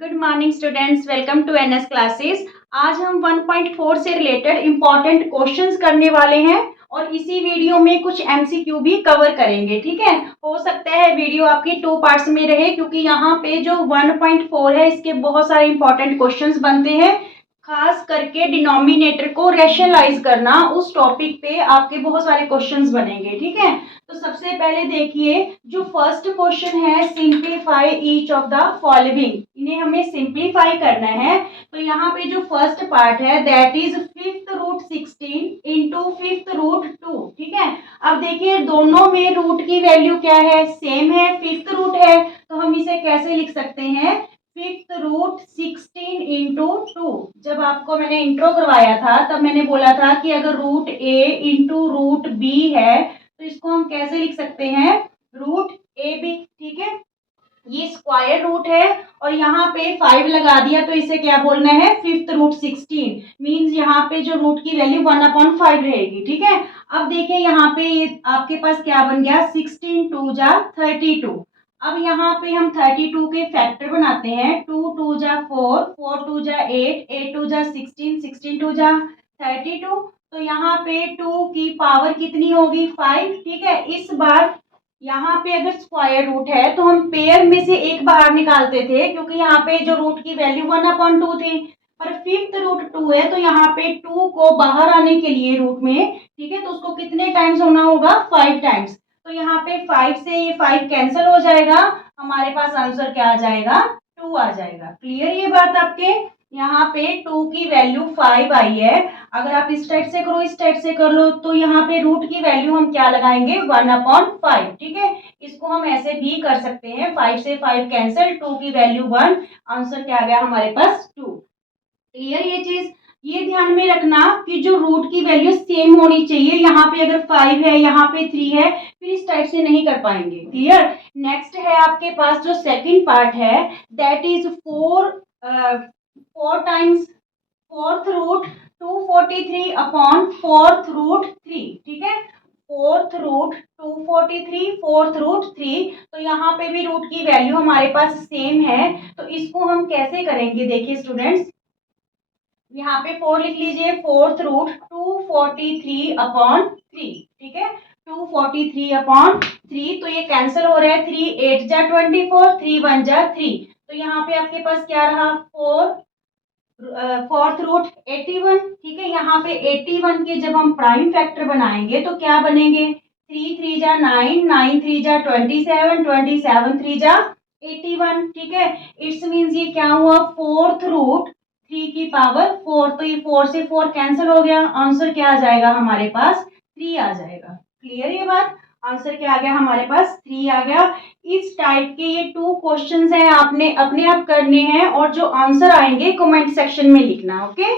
Good morning students, welcome to NS classes. आज हम 1.4 से रिलेटेड इंपॉर्टेंट क्वेश्चंस करने वाले हैं और इसी वीडियो में कुछ एमसीक्यू भी कवर करेंगे। ठीक है, हो सकता है वीडियो आपकी 2 पार्ट्स में रहे क्योंकि यहाँ पे जो 1.4 है इसके बहुत सारे इंपॉर्टेंट क्वेश्चंस बनते हैं। खास करके डिनोमिनेटर को रैशनलाइज करना, उस टॉपिक पे आपके बहुत सारे क्वेश्चंस बनेंगे। ठीक है, तो सबसे पहले देखिए जो फर्स्ट क्वेश्चन है, simplify each of the following. इन्हें हमें सिंप्लीफाई करना है। तो यहाँ पे जो फर्स्ट पार्ट है that is fifth root 16 into fifth root 2। ठीक है, अब देखिए दोनों में रूट की वैल्यू क्या है, सेम है, फिफ्थ रूट है, तो हम इसे कैसे लिख सकते हैं, फिफ्थ रूट 16 इंटू 2। जब आपको मैंने इंट्रो करवाया था तब मैंने बोला था कि अगर रूट ए इंटू रूट बी है तो इसको हम कैसे लिख सकते हैं, रूट ए बी। ठीक है, ये स्क्वायर रूट है और यहाँ पे 5 लगा दिया तो इसे क्या बोलना है, फिफ्थ रूट 16। मीन्स यहाँ पे जो रूट की वैल्यू 1/5 रहेगी। ठीक है, अब देखिए यहाँ पे ये आपके पास क्या बन गया, 16 2 जा 32। अब यहाँ पे हम 32 के फैक्टर बनाते हैं, 2 2 जा 4, 4 2 जा 8, 8 2 जा 16, 16 2 जा 32। तो यहाँ पे 2 की पावर कितनी होगी, 5। ठीक है, इस बार यहाँ पे अगर स्क्वायर रूट है तो हम पेयर में से एक बाहर निकालते थे क्योंकि यहाँ पे जो रूट की वैल्यू 1/2 थी, पर फिफ्थ रूट 2 है तो यहाँ पे 2 को बाहर आने के लिए रूट में, ठीक है, तो उसको कितने टाइम्स होना होगा, 5 टाइम्स। तो यहाँ पे 5 से ये 5 कैंसिल हो जाएगा, हमारे पास आंसर क्या आ जाएगा, 2 आ जाएगा। क्लियर ये बात आपके, यहाँ पे 2 की वैल्यू 5 आई है। अगर आप इस टाइप से करो, इस टाइप से कर लो, तो यहाँ पे रूट की वैल्यू हम क्या लगाएंगे, 1/5। ठीक है, इसको हम ऐसे भी कर सकते हैं, 5 से 5 कैंसिल, 2 की वैल्यू 1, आंसर क्या आ गया हमारे पास, 2। क्लियर ये चीज, ये ध्यान में रखना कि जो रूट की वैल्यू सेम होनी चाहिए। यहाँ पे अगर 5 है, यहाँ पे 3 है, फिर इस टाइप से नहीं कर पाएंगे। क्लियर, नेक्स्ट है आपके पास जो सेकंड पार्ट है that is 4 times fourth root 243 upon fourth root 3। ठीक है, फोर्थ रूट 243 फोर्थ रूट 3, तो यहाँ पे भी रूट की वैल्यू हमारे पास सेम है। तो इसको हम कैसे करेंगे, देखिए स्टूडेंट्स, यहाँ पे 4 लिख लीजिए, फोर्थ रूट 243 अपॉन 3। ठीक है, 243 अपॉन 3, तो ये कैंसिल हो रहा है, 3 8 जा 24, 3 1 जा 3, तो यहाँ पे आपके पास क्या रहा, 4 फोर्थ रूट 81। ठीक है, यहाँ पे 81 के जब हम प्राइम फैक्टर बनाएंगे तो क्या बनेंगे, 3 3 जा 9, 9 3 जा 27, 27 3 जा 81। ठीक है, इट्स मीन्स ये क्या हुआ, फोर्थ रूट 3 की पावर 4, तो ये 4 से 4 कैंसिल हो गया, आंसर क्या आ जाएगा हमारे पास, 3 आ जाएगा। क्लियर ये बात, आंसर क्या आ गया हमारे पास, 3 आ गया। इस टाइप के ये 2 क्वेश्चंस हैं, आपने अपने आप करने हैं और जो आंसर आएंगे कमेंट सेक्शन में लिखना। ओके,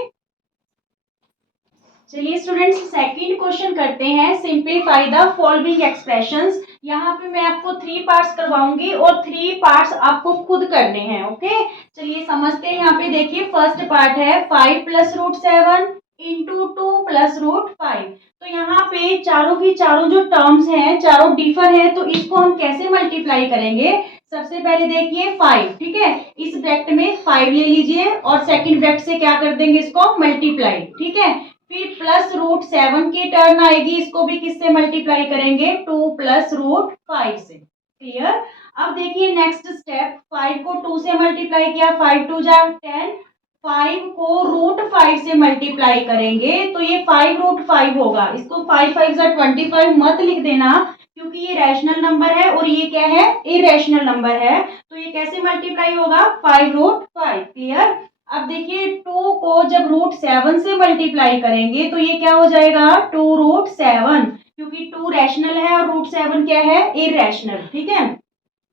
चलिए स्टूडेंट्स सेकंड क्वेश्चन करते हैं, सिंप्लीफाई द फॉलोइंग एक्सप्रेशंस। यहाँ पे मैं आपको 3 पार्ट्स करवाऊंगी और 3 पार्ट्स आपको खुद करने हैं। ओके, चलिए समझते हैं। यहाँ पे देखिए फर्स्ट पार्ट है 5 plus root 7 into 2 plus root 5। तो यहाँ पे चारों की चारों जो टर्म्स हैं चारों डिफर है, तो इसको हम कैसे मल्टीप्लाई करेंगे। सबसे पहले देखिए 5, ठीक है, इस ब्रैकेट में 5 ले लीजिए और सेकंड ब्रैकेट से क्या कर देंगे, इसको मल्टीप्लाई। ठीक है, फिर प्लस रूट 7 की टर्न आएगी, इसको भी किससे मल्टीप्लाई करेंगे, 2 प्लस रूट 5 से। क्लियर, अब देखिए नेक्स्ट स्टेप, 5 को 2 से मल्टीप्लाई किया, 5 2 जा 10, 5 को रूट 5 से मल्टीप्लाई करेंगे तो ये 5 रूट 5 होगा। इसको 5 5 जा 25 मत लिख देना क्योंकि ये रैशनल नंबर है और ये क्या है, इरेशनल नंबर है, तो ये कैसे मल्टीप्लाई होगा, 5 रूट 5। क्लियर, अब देखिए 2 को जब रूट 7 से मल्टीप्लाई करेंगे तो ये क्या हो जाएगा, 2 रूट 7, क्योंकि 2 रैशनल है और रूट 7 क्या है, इरेशनल। ठीक है,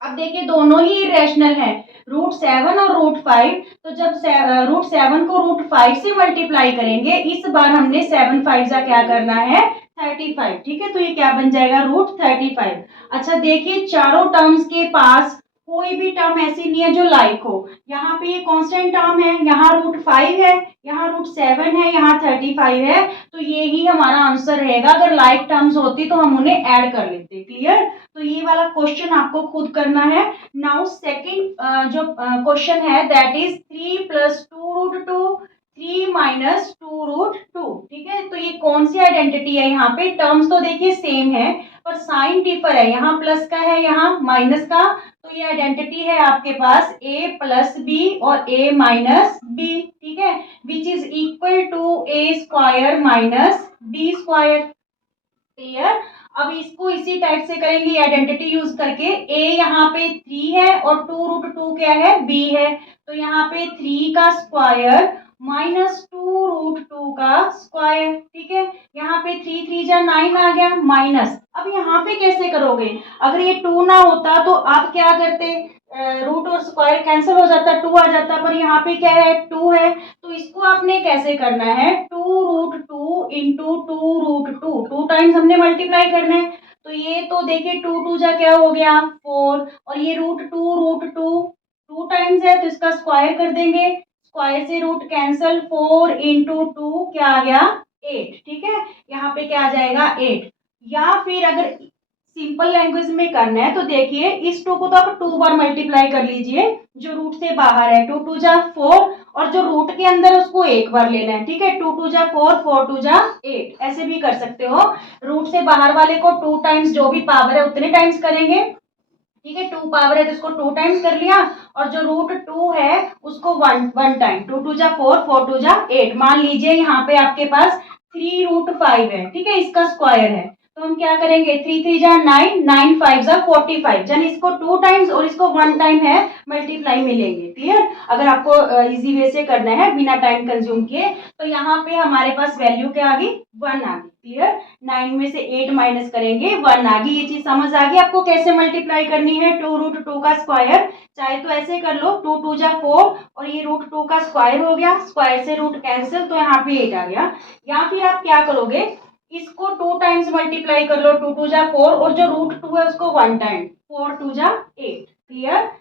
अब देखिए दोनों ही इरेशनल है, रूट 7 और रूट 5, तो जब रूट 7 को रूट 5 से मल्टीप्लाई करेंगे, इस बार हमने 7 5 का क्या करना है, 35। ठीक है, तो ये क्या बन जाएगा, रूट 35। अच्छा देखिए चारों टर्म्स के पास कोई भी टर्म ऐसी नहीं है जो लाइक हो। यहाँ पे ये कांस्टेंट टर्म है, यहाँ √5 है, यहाँ √7 है, यहाँ 35 है, तो ये ही हमारा आंसर रहेगा। अगर लाइक टर्म्स होती तो हम उन्हें ऐड कर लेते। क्लियर? तो ये वाला क्वेश्चन आपको खुद करना है। नाउ सेकंड जो क्वेश्चन है दैट इज 3 + 2√2 3 - 2√2। ठीक है, तो ये कौन सी आइडेंटिटी है? यहाँ पे टर्म्स तो देखिए सेम है पर साइन डिफर है, यहाँ प्लस का है, यहाँ माइनस का। तो ये आइडेंटिटी है आपके पास a + b और a - b। ठीक है, which is equal to a² - b²। Clear? अब इसको इसी टाइप से करेंगे आइडेंटिटी यूज करके। a यहाँ पे 3 है और 2√2 क्या है? b है। तो यहाँ पे 3 का स्क्वायर - 2√2 का स्क्वायर। ठीक है, यहाँ पे 3 3 जा 9 आ गया माइनस। अब यहाँ पे कैसे करोगे? अगर ये 2 ना होता तो आप क्या करते? रूट और स्क्वायर कैंसिल हो जाता, 2 आ जाता, पर यहाँ पे क्या है? 2 है। तो इसको आपने कैसे करना है? 2√2 इंटू 2√2, 2 टाइम्स हमने मल्टीप्लाई करना है। तो ये तो देखिए 2 2 जा क्या हो गया? 4, और ये √2 2 टाइम्स है तो इसका स्क्वायर कर देंगे, स्क्वायर से रूट कैंसिल, 4 इंटू 2 क्या आ गया? 8। ठीक है, यहाँ पे क्या आ जाएगा? 8। या फिर अगर सिंपल लैंग्वेज में करना है तो देखिए इस 2 को तो आप 2 बार मल्टीप्लाई कर लीजिए, जो रूट से बाहर है। 2 2 जा 4, और जो रूट के अंदर है उसको एक बार लेना है। ठीक है, 2 2 जा 4, 4 2 जा 8, ऐसे भी कर सकते हो। रूट से बाहर वाले को 2 टाइम्स, जो भी पावर है उतने टाइम्स करेंगे। ठीक है, 2 पावर है तो इसको 2 टाइम्स कर लिया, और जो √2 है उसको 1 टाइम। 2 2 जा 4, 4 2 जा 8। मान लीजिए यहाँ पे आपके पास 3√5 है। ठीक है, इसका स्क्वायर है, तो हम क्या करेंगे? 3 3 जा 9, 9 5 जा 45। यानी इसको 2 टाइम्स और इसको 1 टाइम है मल्टीप्लाई मिलेंगे। क्लियर? अगर आपको इजी वे से करना है बिना टाइम कंज्यूम किए, तो यहाँ पे हमारे पास वैल्यू क्या आ गई? 1 आ गई। क्लियर? 9 में से 8 माइनस करेंगे, 1 आ गई। ये चीज समझ आ गई आपको कैसे मल्टीप्लाई करनी है? 2√2 का स्क्वायर, चाहे तो ऐसे कर लो, 2 2 जा 4 और ये √2 का स्क्वायर हो गया, स्क्वायर से रूट कैंसिल, तो यहाँ पे 8 आ गया। या फिर आप क्या करोगे? इसको 2 टाइम्स मल्टीप्लाई कर लो, 2 2 जा 4, और जो √2 है उसको 1 टाइम, 4 2 जा 8। क्लियर?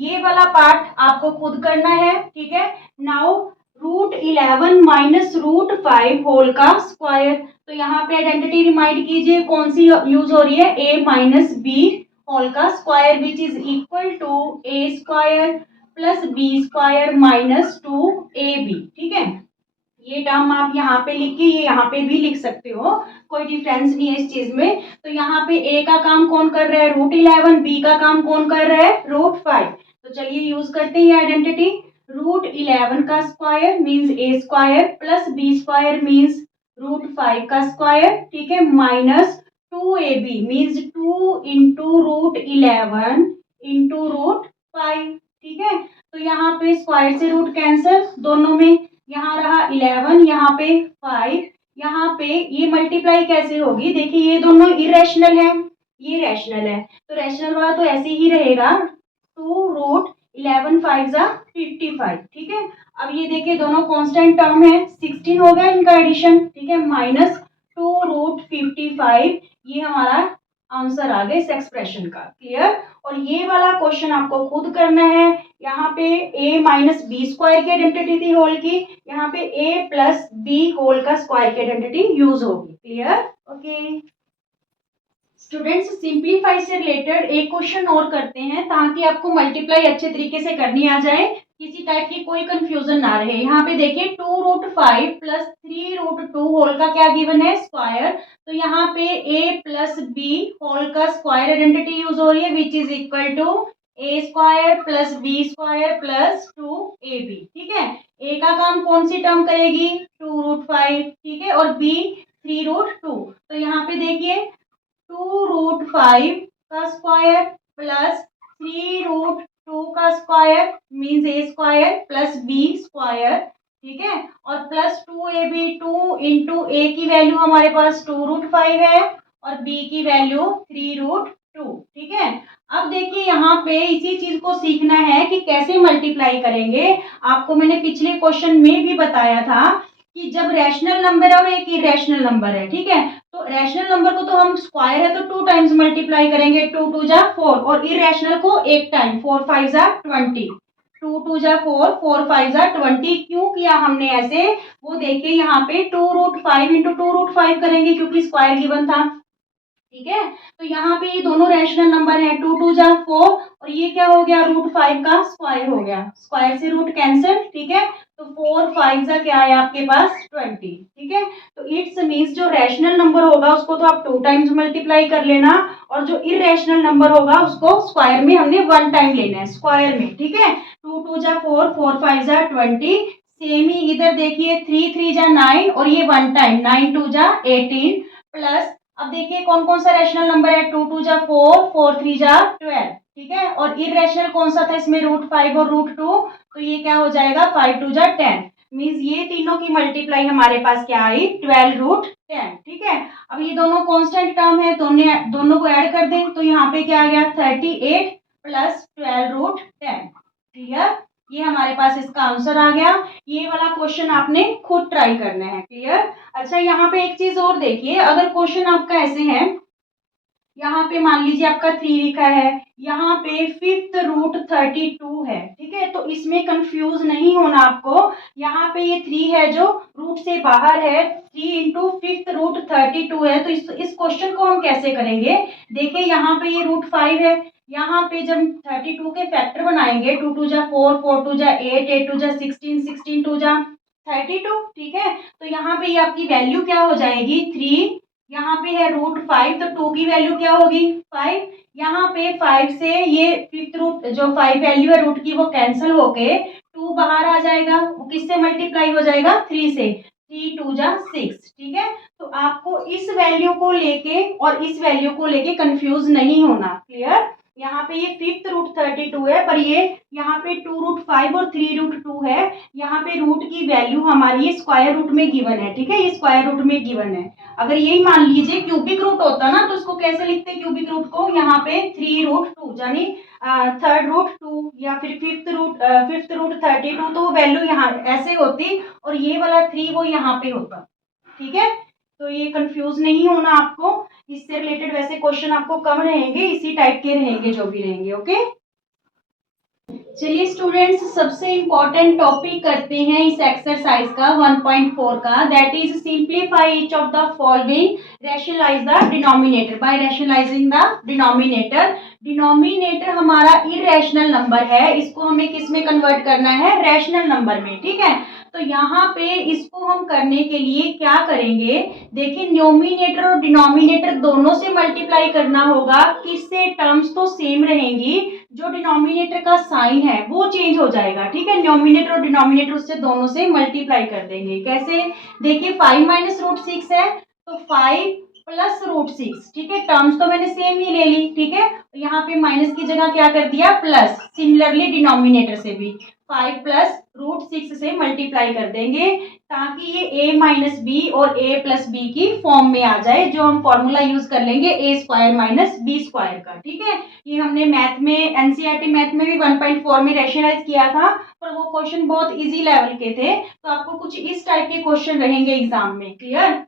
ये वाला पार्ट आपको खुद करना है। ठीक है, नाउ √11 - √5 होल का स्क्वायर। तो यहाँ पे आइडेंटिटी रिमाइंड कीजिए कौन सी यूज हो रही है? a - b होल का square, which is equal to a² + b² - 2ab। ठीक है, ये टर्म आप यहाँ पे लिख के ये यहाँ पे भी लिख सकते हो, कोई डिफरेंस नहीं है इस चीज में। तो यहाँ पे a का काम कौन कर रहा है? √11। b का काम कौन कर रहा है? √5। तो चलिए यूज करते हैं आइडेंटिटी। √11 का square means a² + b² means √5 का स्क्वायर। ठीक है, minus 2ab means 2 into √11 into √5। ठीक है, तो यहाँ पे स्क्वायर से रूट कैंसिल, दोनों में यहाँ रहा 11, यहाँ पे 5, यहाँ पे ये मल्टीप्लाई कैसे होगी? देखिए ये दोनों इरेशनल है, ये रैशनल है, तो रैशनल वाला तो ऐसे ही रहेगा, 2√11 5 जा 55। ठीक है, अब ये देखिए दोनों कांस्टेंट टर्म है, 16 हो गया इनका एडिशन। ठीक है, -2√55, ये हमारा आंसर आ गया इस एक्सप्रेशन का। क्लियर? और ये वाला क्वेश्चन आपको खुद करना है। यहाँ पे a - b² की आइडेंटिटी थी होल की, यहाँ पे a + b होल का स्क्वायर की आइडेंटिटी यूज होगी। क्लियर? ओके स्टूडेंट्स, सिंपलीफाई से रिलेटेड एक क्वेश्चन और करते हैं ताकि आपको मल्टीप्लाई अच्छे तरीके से करनी आ जाए, किसी टाइप की कोई कंफ्यूजन ना रहे। यहाँ पे देखिए 2√5 + 3√2 होल का क्या गिवन है? स्क्वायर। तो यहाँ पे a + b होल का स्क्वायर आइडेंटिटी यूज हो रही है, which is equal to a² + b² + 2ab। ठीक है, a का काम कौन सी टर्म करेगी? 2√5। ठीक है, और b 3√2। तो यहाँ पे देखिए 2√5 का स्क्वायर प्लस 3√2 का स्क्वायर मीन्स a² + b²। ठीक है, और प्लस 2ab, 2 इंटू a की वैल्यू हमारे पास 2√5 है और b की वैल्यू 3√2। ठीक है, अब देखिए यहाँ पे इसी चीज को सीखना है कि कैसे मल्टीप्लाई करेंगे। आपको मैंने पिछले क्वेश्चन में भी बताया था कि जब रैशनल नंबर है और एक इरेशनल नंबर है, ठीक है, तो रैशनल नंबर को तो हम स्क्वायर है तो 2 टाइम्स मल्टीप्लाई करेंगे, 2 2 जा 4, और इरेशनल को एक टाइम, 4 5 जा 20, 2 2 जा 4, 4 5 जा 20। क्यों किया हमने ऐसे, वो देखिए यहाँ पे 2√5 इंटू 2√5 करेंगे क्योंकि स्क्वायर गिवन था, ठीक है। तो यहाँ पे ये दोनों रैशनल नंबर है, 2 2 जा 4, और ये क्या हो गया, √5 का स्क्वायर हो गया, स्क्वायर से रूट कैंसिल, ठीक है। तो 4 5 जा क्या है आपके पास 20, ठीक है। तो इट्स मीन्स जो रैशनल नंबर होगा उसको तो आप 2 टाइम्स मल्टीप्लाई कर लेना, और जो इरेशनल नंबर होगा उसको स्क्वायर में हमने 1 टाइम लेना है, स्क्वायर में, ठीक है। 2 2 जा 4, 4 5 जा 20। सेम ही इधर देखिए 3 3 जा 9, और ये 1 टाइम, 9 2 जा 18, प्लस अब देखिए कौन कौन सा रैशनल नंबर है, 2 2 जा 4, 4 3 जा 12, ठीक है। और इरेशनल कौन सा था इसमें, √5 और √2, तो ये क्या हो जाएगा 5 2 जा 10। मीन्स ये तीनों की मल्टीप्लाई हमारे पास क्या आई, 12√10, ठीक है। अब ये दोनों कांस्टेंट टर्म है, दोनों को ऐड कर दें तो यहाँ पे क्या आ गया 38 प्लस 12√10, क्लियर। ये हमारे पास इसका आंसर आ गया। ये वाला क्वेश्चन आपने खुद ट्राई करना है, क्लियर। अच्छा यहाँ पे एक चीज और देखिए, अगर क्वेश्चन आपका ऐसे है, यहाँ पे मान लीजिए आपका 3 लिखा है, यहाँ पे 5th√32 है, ठीक है, तो इसमें कंफ्यूज नहीं होना आपको। यहाँ पे ये 3 है जो रूट से बाहर है, 3 इंटू 5th√32 है, तो इस क्वेश्चन को हम कैसे करेंगे, देखिए यहाँ पे ये √5 है, यहाँ पे जब 32 के फैक्टर बनाएंगे, 2 2 जा 4, 4 2 जा 8, 8 2 जा 16, 16 2 जा 32, ठीक है। तो यहाँ पे ये आपकी वैल्यू क्या हो जाएगी 3, यहाँ पे है √5, तो 2 की वैल्यू क्या होगी 5, यहाँ पे 5 से ये 5th रूट जो 5 वैल्यू है रूट की वो कैंसिल होके 2 बाहर आ जाएगा, वो किससे मल्टीप्लाई हो जाएगा 3 से, 3 2 जा 6, ठीक है। तो आपको इस वैल्यू को लेके और इस वैल्यू को लेके कंफ्यूज नहीं होना, क्लियर। यहाँ पे ये 5th√32 है, पर ये यहाँ पे 2√5 और 3√2 है, यहाँ पे रूट की वैल्यू हमारी स्क्वायर रूट में गिवन है, ठीक है, ये स्क्वायर रूट में गिवन है। अगर यही मान लीजिए क्यूबिक रूट होता ना, तो इसको कैसे लिखते हैं क्यूबिक रूट को, यहाँ पे 3√2 यानी 3rd√2 या फिर 5th√32, तो वो वैल्यू यहाँ ऐसे होती, और ये वाला 3 वो यहाँ पे होता, ठीक है। तो ये कंफ्यूज नहीं होना आपको, इससे रिलेटेड वैसे क्वेश्चन आपको कम रहेंगे, इसी टाइप के रहेंगे जो भी रहेंगे, ओके। चलिए स्टूडेंट्स, सबसे इम्पोर्टेंट टॉपिक करते हैं इस एक्सरसाइज का 1.4 का, that is simplify each of the following, rationalise the denominator by rationalising the denominator. Denominator हमारा इरेशनल नंबर है, इसको हमें किस में कन्वर्ट करना है, रैशनल नंबर में, ठीक है। तो यहाँ पे इसको हम करने के लिए क्या करेंगे, देखिए न्यूमिनेटर और डिनोमिनेटर दोनों से मल्टीप्लाई करना होगा, किससे, टर्म्स तो सेम रहेंगी, जो डिनोमिनेटर का साइन है वो चेंज हो जाएगा, ठीक है। न्यूमिनेटर और डिनोमिनेटर उससे दोनों से मल्टीप्लाई कर देंगे, कैसे, देखिए 5 माइनस √6 है, तो 5 प्लस √6, ठीक है, टर्म्स तो मैंने सेम ही ले ली, ठीक है, यहाँ पे माइनस की जगह क्या कर दिया प्लस, सिमिलरली डिनोमिनेटर से भी 5 प्लस √6 से मल्टीप्लाई कर देंगे, ताकि ये a माइनस बी और a प्लस बी की फॉर्म में आ जाए, जो हम फॉर्मूला यूज कर लेंगे a² माइनस b² का, ठीक है। ये हमने मैथ में, एनसीईआरटी मैथ में भी 1.4 में रैशनलाइज किया था, पर वो क्वेश्चन बहुत इजी लेवल के थे, तो आपको कुछ इस टाइप के क्वेश्चन रहेंगे एग्जाम में, क्लियर।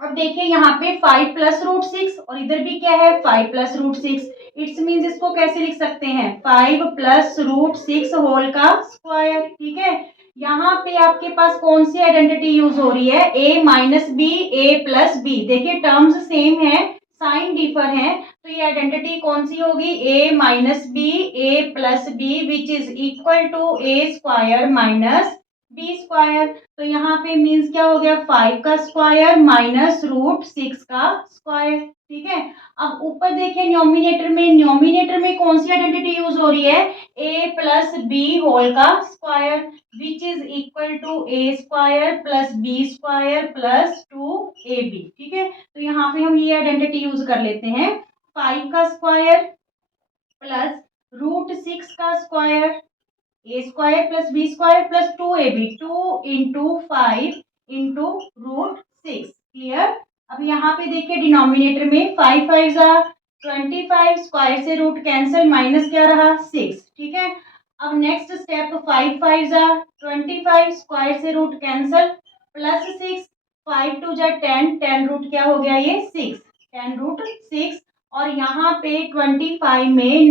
अब देखिए यहाँ पे 5 प्लस √6 और इधर भी क्या है 5 प्लस √6, इट्स मीन्स इसको कैसे लिख सकते हैं 5 प्लस √6 होल का स्क्वायर, ठीक है। यहाँ पे आपके पास कौन सी आइडेंटिटी यूज हो रही है, a minus b, a plus b, देखिए टर्म्स सेम है, साइन डिफर है, तो ये आइडेंटिटी कौन सी होगी, a minus b, a plus b, which is equal to a² minus b²। तो यहाँ पे मीन्स क्या हो गया 5 का स्क्वायर माइनस √6 का स्क्वायर, ठीक है। अब ऊपर देखिए न्यूमिनेटर में कौन सी आइडेंटिटी यूज हो रही है, a प्लस बी होल का square, which is equal to a² plus b² plus 2ab, ठीक है। तो यहाँ पे हम ये आइडेंटिटी यूज कर लेते हैं, 5 का स्क्वायर प्लस √6 का square, a² plus b² plus 2ab, 2 into 5 into √6, clear. अब यहाँ पे देखिए डिनोमिनेटर में 5 5 जा 25, स्क्वायर से रूट कैंसिल, माइनस क्या रहा 6, ठीक है। अब नेक्स्ट स्टेप 5 5 जा 25, स्क्वायर से रूट कैंसिल, प्लस 6, 5 टू जा 10, 10 रूट क्या हो गया ये 6, 10 रूट 6। और यहाँ पे 25 में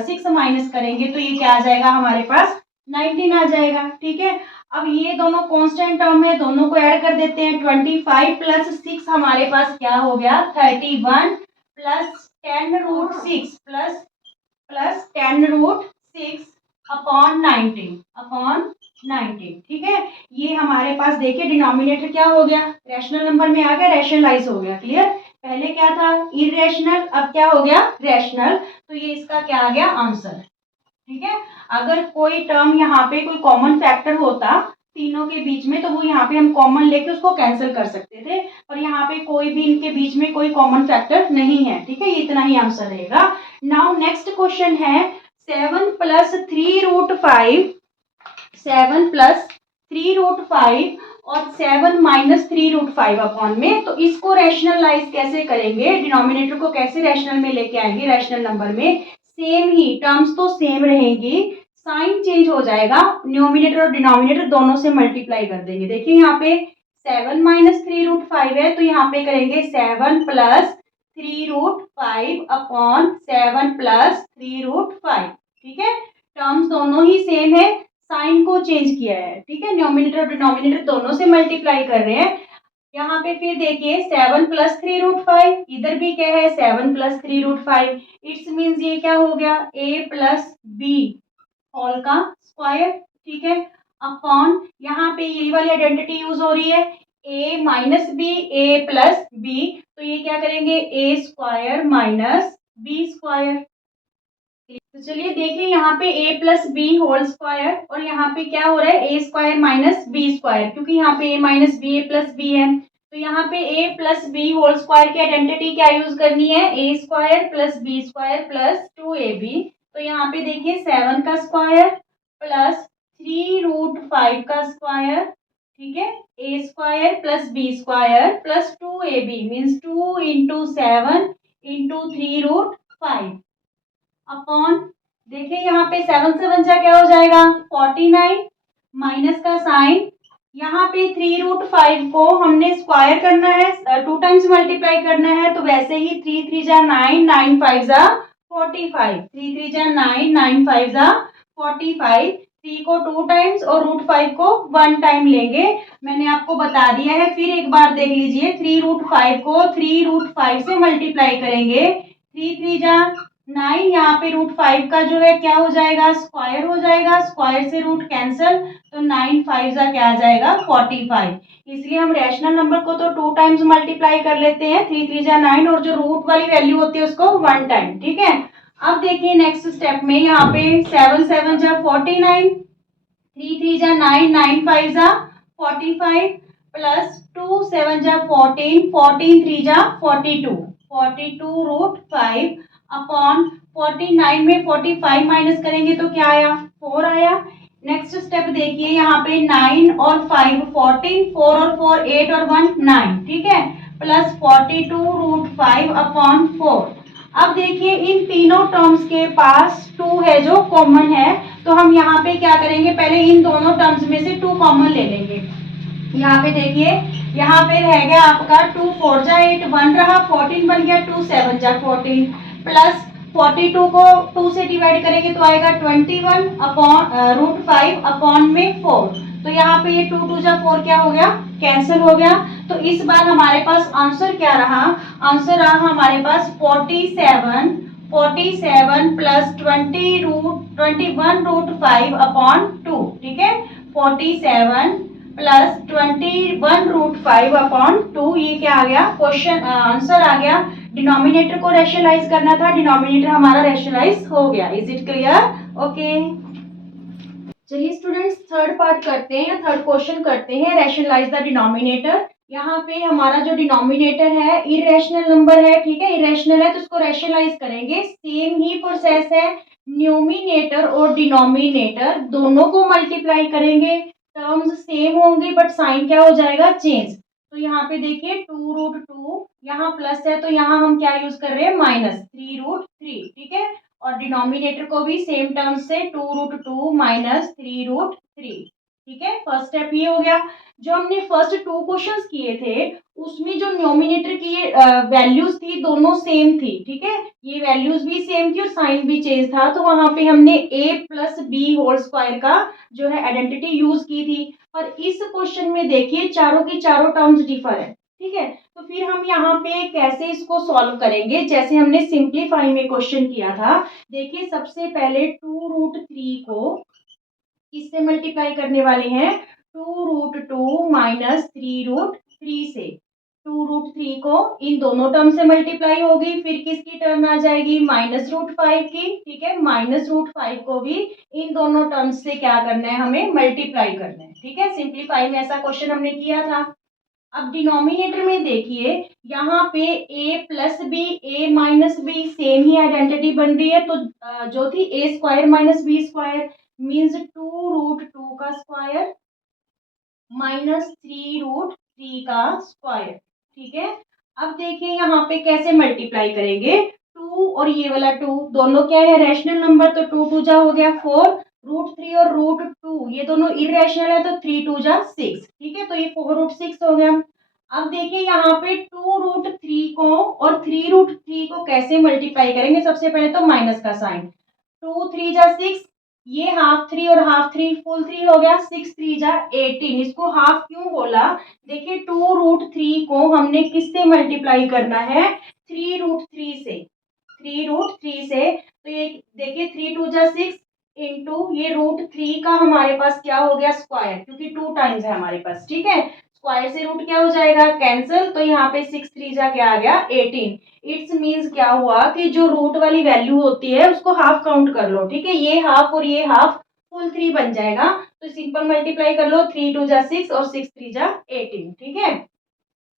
6 माइनस करेंगे तो ये क्या आ जाएगा हमारे पास 19 आ जाएगा। ठीक है, अब ये दोनों कांस्टेंट टर्म है, दोनों को ऐड कर देते हैं। 25 प्लस 6 हमारे पास क्या हो गया 31 plus 10 root 6 plus 10 root 6 upon 19। ठीक है, ये हमारे पास देखिए डिनोमिनेटर क्या हो गया, रैशनल नंबर में आ गया, रैशनलाइज हो गया। क्लियर, पहले क्या था इरेशनल, अब क्या हो गया रैशनल। तो ये इसका क्या आ गया आंसर। ठीक है, अगर कोई टर्म यहाँ पे कोई कॉमन फैक्टर होता तीनों के बीच में तो वो यहाँ पे हम कॉमन लेके उसको कैंसिल कर सकते थे, पर यहाँ पे कोई भी इनके बीच में कोई कॉमन फैक्टर नहीं है। ठीक है, ये इतना ही आंसर रहेगा। नाउ नेक्स्ट क्वेश्चन है 7 प्लस 3 रूट 5, 7 प्लस 3 रूट 5 और 7 माइनस 3 रूट 5 अपॉन में। तो इसको रैशनलाइज कैसे करेंगे, डिनोमिनेटर को कैसे रैशनल में लेके आएंगे, रैशनल नंबर में सेम ही टर्म्स तो सेम रहेंगी, साइन चेंज हो जाएगा, न्यूमिनेटर और डिनोमिनेटर दोनों से मल्टीप्लाई कर देंगे। देखिए यहाँ पे 7 माइनस 3 रूट 5 है तो यहाँ पे करेंगे 7 plus 3 root 5 upon 7 plus 3 root 5। ठीक है, टर्म्स दोनों ही सेम है, साइन को चेंज किया है। ठीक है, न्यूमिनेटर और डिनोमिनेटर दोनों से मल्टीप्लाई कर रहे हैं। यहाँ पे फिर देखिए 7 प्लस 3 रूट 5, इधर भी क्या है 7 प्लस 3 रूट 5। इट्स मीन्स ये क्या हो गया a प्लस बी होल का स्क्वायर। ठीक है, अपॉन यहाँ पे ये वाली आइडेंटिटी यूज हो रही है a minus b, a plus b, तो ये क्या करेंगे a square minus B square. तो चलिए देखिए यहाँ पे a plus B whole square और यहाँ पे क्या हो रहा है a square minus B square, क्योंकि यहाँ पे a minus b a plus b है। तो यहाँ पे a plus B whole square की आइडेंटिटी क्या यूज करनी है a square plus b square plus 2ab। तो यहाँ पे देखिए 7 का स्क्वायर प्लस 3 रूट 5 का स्क्वायर। ठीक है, a square plus b square plus 2ab means 2 into 7 into 3 root 5 upon देखिए यहाँ पे 7 7 जा क्या हो जाएगा 49 माइनस का साइन। यहाँ पे 3 रूट 5 को हमने स्क्वायर करना है, 2 टाइम्स मल्टीप्लाई करना है, तो वैसे ही 3 3 जा 9, 9 5 जा 45, 3 3 जा 9, 9 5 जा 45। 3 को 2 टाइम्स और रूट 5 को 1 टाइम लेंगे। मैंने आपको बता दिया है, फिर एक बार देख लीजिए 3 रूट 5 को 3 रूट 5 से मल्टीप्लाई करेंगे। 3 3 जा 9, यहाँ पे रूट 5 का जो है क्या हो जाएगा स्क्वायर हो जाएगा, स्क्वायर से रूट कैंसल, तो 9 5 जा क्या आ जाएगा 45। इसलिए हम रैशनल नंबर को तो 2 टाइम्स मल्टीप्लाई कर लेते हैं, 3 3 जा 9 और जो रूट वाली वैल्यू होती है उसको 1 टाइम। ठीक है, अब देखिए नेक्स्ट स्टेप में यहाँ पे 7 7 जा 49, 3 3 जा 9, 9 5 जा 45 प्लस 2 7 जा 14, 14 3 जा 42, 42 रूट 5 अपॉन 49 में 45 माइनस करेंगे तो क्या आया 4 आया। नेक्स्ट स्टेप देखिए यहाँ पे 9 और 5 14, 4 और 4 8 और 1 9। ठीक है, प्लस 42 रूट 5 अपॉन 4। अब देखिए इन तीनों टर्म्स के पास 2 है जो कॉमन है, तो हम यहाँ पे क्या करेंगे पहले इन दोनों टर्म्स में से 2 कॉमन ले लेंगे। यहाँ पे देखिए यहाँ पे रह गया आपका 2 4 जा 8, 1 रहा 14 बन गया, 2 7 जा 14 प्लस 42 को 2 से डिवाइड करेंगे तो आएगा 21 अपॉन रूट 5 अपॉन में 4। तो यहाँ पे ये 2 2 जा 4 क्या हो गया कैंसिल हो गया। तो इस बार हमारे पास आंसर क्या रहा, आंसर रहा हमारे पास 47 प्लस 21 रूट 5 अपॉन 2। ठीक है, 47 प्लस 21 रूट 5 अपॉन 2, ये क्या आ गया क्वेश्चन आंसर आ गया। डिनोमिनेटर को रैशनलाइज करना था, डिनोमिनेटर हमारा रैशनलाइज हो गया। Is it clear? ओके, चलिए स्टूडेंट्स थर्ड पार्ट करते हैं, थर्ड क्वेश्चन करते हैं, रैशनलाइज द डिनोमिनेटर। यहाँ पे हमारा जो डिनोमिनेटर है इरेशनल नंबर है। ठीक है, इरेशनल है तो उसको रैशनलाइज करेंगे, सेम ही प्रोसेस है, न्यूमिनेटर और डिनोमिनेटर दोनों को मल्टीप्लाई करेंगे, टर्म्स सेम होंगे बट साइन क्या हो जाएगा चेंज। तो यहाँ पे देखिए 2 रूट 2, यहाँ प्लस है तो यहाँ हम क्या यूज कर रहे हैं माइनस 3 रूट 3। ठीक है, और डिनोमिनेटर को भी सेम टर्म से 2 रूट 2 माइनस 3 रूट 3। ठीक है, फर्स्ट स्टेप ये हो गया। जो हमने फर्स्ट 2 क्वेश्चंस किए थे उसमें जो न्यूमिनेटर की वैल्यूज थी दोनों सेम थी, ठीक है, ये वैल्यूज भी सेम थी और साइन भी चेंज था, तो वहां पे हमने a plus B whole square का जो है आइडेंटिटी यूज की थी। और इस क्वेश्चन में देखिए चारों की चारों टर्म्स डिफर है, ठीक है, तो फिर हम यहाँ पे कैसे इसको सॉल्व करेंगे, जैसे हमने सिंप्लीफाई में क्वेश्चन किया था। देखिए सबसे पहले 2√3 को किससे मल्टीप्लाई करने वाले हैं, 2√2 माइनस 3√3 से। 2√3 को इन दोनों टर्म से मल्टीप्लाई होगी, फिर किसकी टर्म आ जाएगी, -√5 की, ठीक है, -√5 को भी इन दोनों टर्म्स से क्या करना है, हमें मल्टीप्लाई करना है, ठीक है। सिंप्लीफाई में ऐसा क्वेश्चन हमने किया था। अब डिनोमिनेटर में देखिए यहाँ पे a plus B A minus B same ही आइडेंटिटी बन रही है, तो जो थी a square minus B square means 2√2 का स्क्वायर माइनस 3√3 का स्क्वायर, ठीक है। अब देखिए यहाँ पे कैसे मल्टीप्लाई करेंगे, 2 और ये वाला 2 दोनों क्या है, रैशनल नंबर, तो 2 2 जा हो गया 4, √3 और √2 ये दोनों इरेशनल है, तो 3 2 जा 6, ठीक है, तो ये 4√6 हो गया। अब देखिए यहाँ पे 2√3 को और 3√3 को कैसे मल्टीप्लाई करेंगे, सबसे पहले तो माइनस का साइन, 2 3 जा 6, ये हाफ 3 और हाफ 3 फुल 3 हो गया, 6 3 जा 18, इसको हाफ क्यों बोला, देखिए 2√3 को हमने किससे मल्टीप्लाई करना है, 3√3 से, 3√3 से, तो ये देखिए 3 2 जा 6 इंटू ये √3 का हमारे पास क्या हो गया स्क्वायर, क्योंकि 2 टाइम्स है हमारे पास, ठीक है, स्क्वायर से रूट क्या हो जाएगा कैंसिल, तो यहाँ पे 6 3 जा क्या आ गया 18। इट्स मीन्स क्या हुआ कि जो रूट वाली वैल्यू होती है उसको हाफ काउंट कर लो, ठीक है, ये हाफ और ये हाफ फुल 3 बन जाएगा, तो सिंपल मल्टीप्लाई कर लो, 3 2 जा 6 और 6 3 जा 18, ठीक है।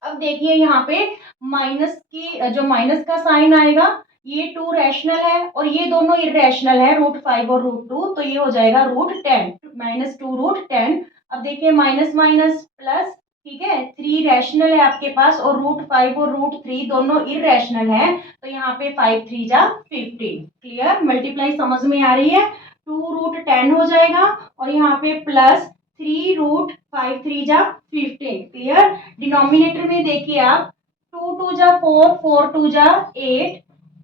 अब देखिए यहाँ पे माइनस की जो माइनस का साइन आएगा, ये 2 रैशनल है और ये दोनों इरेशनल है, √5 और √2, तो ये हो जाएगा √10 -2√10। अब देखिए माइनस माइनस प्लस, ठीक है, 3 रैशनल है आपके पास और √5 और √3 दोनों इरेशनल है, तो यहाँ पे 5 3 जा 15, क्लियर, मल्टीप्लाई समझ में आ रही है, 2√10 हो जाएगा और यहाँ पे प्लस 3√5 3 जा 15, क्लियर। डिनोमिनेटर में देखिए आप 2 2 जा 4 4 2 जा 8,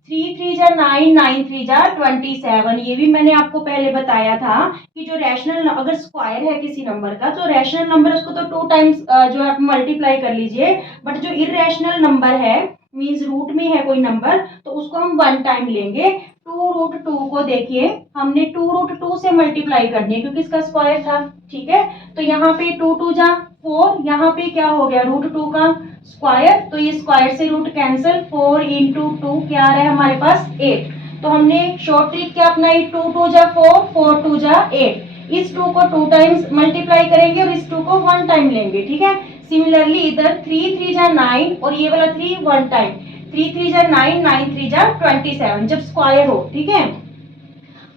3 3 जा 9 9 3 जा 27, ये भी मैंने आपको पहले बताया था कि जो रैशनल अगर स्क्वायर है किसी नंबर का, तो रैशनल नंबर उसको तो 2 टाइम्स जो है आप मल्टीप्लाई कर लीजिए, बट जो इरेशनल नंबर है मीन्स रूट में है कोई नंबर, तो उसको हम 1 टाइम लेंगे। 2√2 को देखिए हमने 2√2 से मल्टीप्लाई करनी है क्योंकि इसका स्क्वायर था, ठीक है, तो यहाँ पे 2 2 जा 4, यहाँ पे क्या हो गया √2 का स्क्वायर, तो ये स्क्वायर से रूट कैंसिल, 4 इंटू 2 क्या आ रहा है हमारे पास 8, तो हमने शॉर्ट ट्रिक क्या अपनाई, 2 2 जा 4 4 2 जा 8, इस 2 को 2 टाइम्स मल्टीप्लाई करेंगे और इस 2 को 1 टाइम लेंगे, ठीक है। सिमिलरली इधर 3 3 जा 9 और ये वाला 3 1 टाइम, 3 3 जा 9 9 3 जा 27 जब स्क्वायर हो, ठीक है।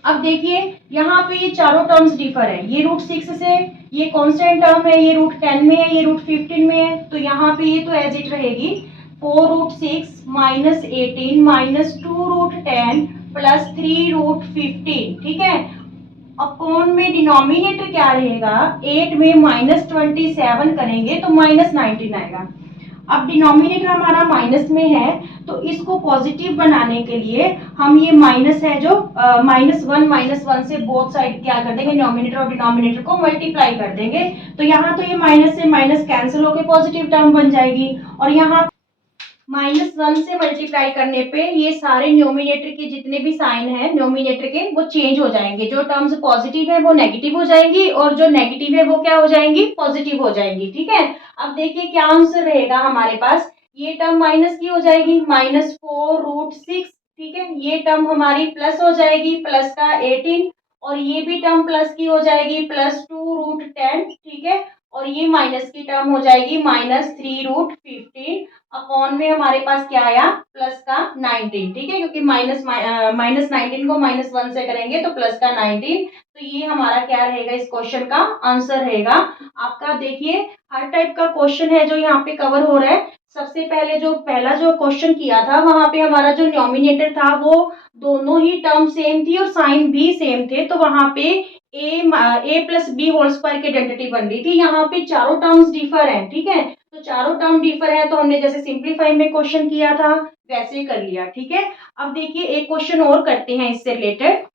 अब देखिए यहाँ पे ये चारों टर्म्स डिफर है, ये √6 से, ये कांस्टेंट टर्म है, ये √10 में है, ये √15 में है, तो यहाँ पे ये तो एज इट रहेगी, 4√6 माइनस 18 माइनस 2√10 प्लस 3√15, ठीक है। अपॉन में डिनोमिनेटर क्या रहेगा, 8 में -27 करेंगे तो -19 आएगा। अब डिनोमिनेटर हमारा माइनस में है, तो इसको पॉजिटिव बनाने के लिए हम ये माइनस है जो -1 से बोथ साइड क्या कर देंगे, डिनोमिनेटर और डिनोमिनेटर को मल्टीप्लाई कर देंगे, तो यहाँ तो ये माइनस से माइनस कैंसिल होकर पॉजिटिव टर्म बन जाएगी, और यहाँ -1 से मल्टीप्लाई करने पे ये सारे न्यूमिनेटर के जितने भी साइन है न्यूमिनेटर के वो चेंज हो जाएंगे, जो टर्म्स पॉजिटिव है वो नेगेटिव हो जाएंगी और जो नेगेटिव है वो क्या हो जाएंगी, पॉजिटिव हो जाएंगी, ठीक है। अब देखिए क्या आंसर रहेगा हमारे पास, ये टर्म माइनस की हो जाएगी -4√6, ठीक है, ये टर्म हमारी प्लस हो जाएगी प्लस का 18, और ये भी टर्म प्लस की हो जाएगी +2√10, ठीक है, और ये माइनस की टर्म हो जाएगी -3√15, अपॉन में हमारे पास क्या आया प्लस का 19, ठीक है, क्योंकि -19 को -1 से करेंगे तो प्लस का 19, तो ये हमारा क्या रहेगा इस क्वेश्चन का आंसर रहेगा आपका। देखिए हर टाइप का क्वेश्चन है जो यहाँ पे कवर हो रहा है। सबसे पहले जो पहला जो क्वेश्चन किया था वहां पे हमारा जो डिनोमिनेटर था वो दोनों ही टर्म सेम थी और साइन भी सेम थे, तो वहां पे ए प्लस बी होल स्क्वायर की आइडेंटिटी बन रही थी। यहाँ पे चारों टर्म्स डिफर हैं, ठीक है, तो चारों टर्म डिफर है तो हमने जैसे सिंप्लीफाई में क्वेश्चन किया था वैसे ही कर लिया, ठीक है। अब देखिए एक क्वेश्चन और करते हैं इससे रिलेटेड।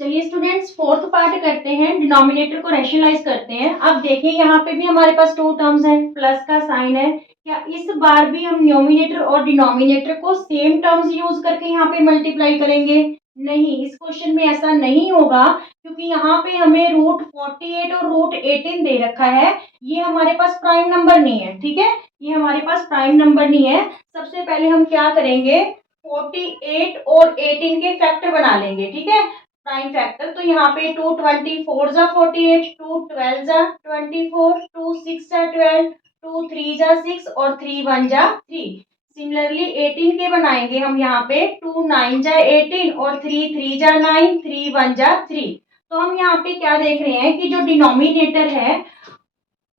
चलिए स्टूडेंट्स फोर्थ पार्ट करते हैं, डिनोमिनेटर को रैशनलाइज करते हैं। अब देखिए यहाँ पे भी हमारे पास टू टर्म्स हैं, प्लस का साइन है। क्या इस बार भी हम न्यूमिनेटर और डिनोमिनेटर को सेम टर्म्स यूज करके यहाँ पे मल्टीप्लाई करेंगे? नहीं, इस क्वेश्चन में ऐसा नहीं होगा, क्योंकि यहाँ पे हमें √48 और √18 दे रखा है। ये हमारे पास प्राइम नंबर नहीं है, ठीक है, ये हमारे पास प्राइम नंबर नहीं है। सबसे पहले हम क्या करेंगे, 48 और 18 के फैक्टर बना लेंगे, ठीक है, प्राइम फैक्टर। तो यहाँ पे 2 24 जा 48, 2 12 जा 24, 2 6 जा 12, 2 3 जा 6 और 3 1 जा 3। सिमिलरली 18 के बनाएंगे हम यहाँ पे, 2 9 जा 18 और 3 3 जा 9, 3 1 जा 3। तो हम यहाँ पे क्या देख रहे हैं कि जो डिनोमिनेटर है,